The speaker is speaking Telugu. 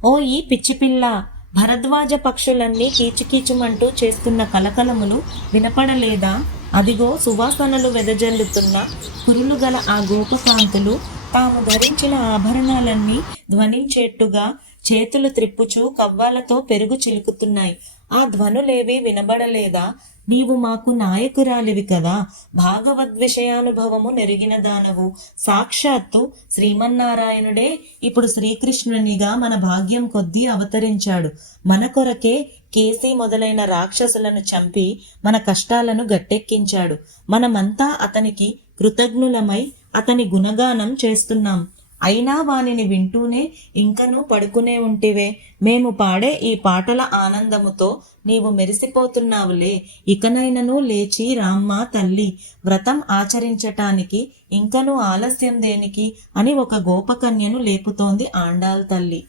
ఓ ఈ పిచ్చిపిల్ల! భరద్వాజ పక్షులన్నీ కీచుకీచుమంటూ చేస్తున్న కలకలములు వినపడలేదా? అదిగో సువాసనలు వెదజల్లుతున్న కురులు గల ఆ గోపకాంతులు తాము ధరించిన ఆభరణాలన్నీ ధ్వనించేట్టుగా చేతులు త్రిప్పుచూ కవ్వాలతో పెరుగు చిలుకుతున్నాయి. ఆ ధ్వనులేవీ వినబడలేదా? నీవు మాకు నాయకురాలివి కదా, భాగవద్విషయానుభవము నెరిగిన దానవు. సాక్షాత్తు శ్రీమన్నారాయణుడే ఇప్పుడు శ్రీకృష్ణునిగా మన భాగ్యం కొద్దీ అవతరించాడు. మన కొరకే కేసి మొదలైన రాక్షసులను చంపి మన కష్టాలను గట్టెక్కించాడు. మనమంతా అతనికి కృతజ్ఞులమై అతని గుణగానం చేస్తున్నాం. అయినా వానిని వింటూనే ఇంకనూ పడుకునే ఉంటివే. మేము పాడే ఈ పాటల ఆనందముతో నీవు మెరిసిపోతున్నావులే. ఇకనైనను లేచి రామ్మా తల్లి, వ్రతం ఆచరించటానికి ఇంకనూ ఆలస్యం దేనికి అని ఒక గోపకన్యను లేపుతోంది ఆండాళ్ తల్లి.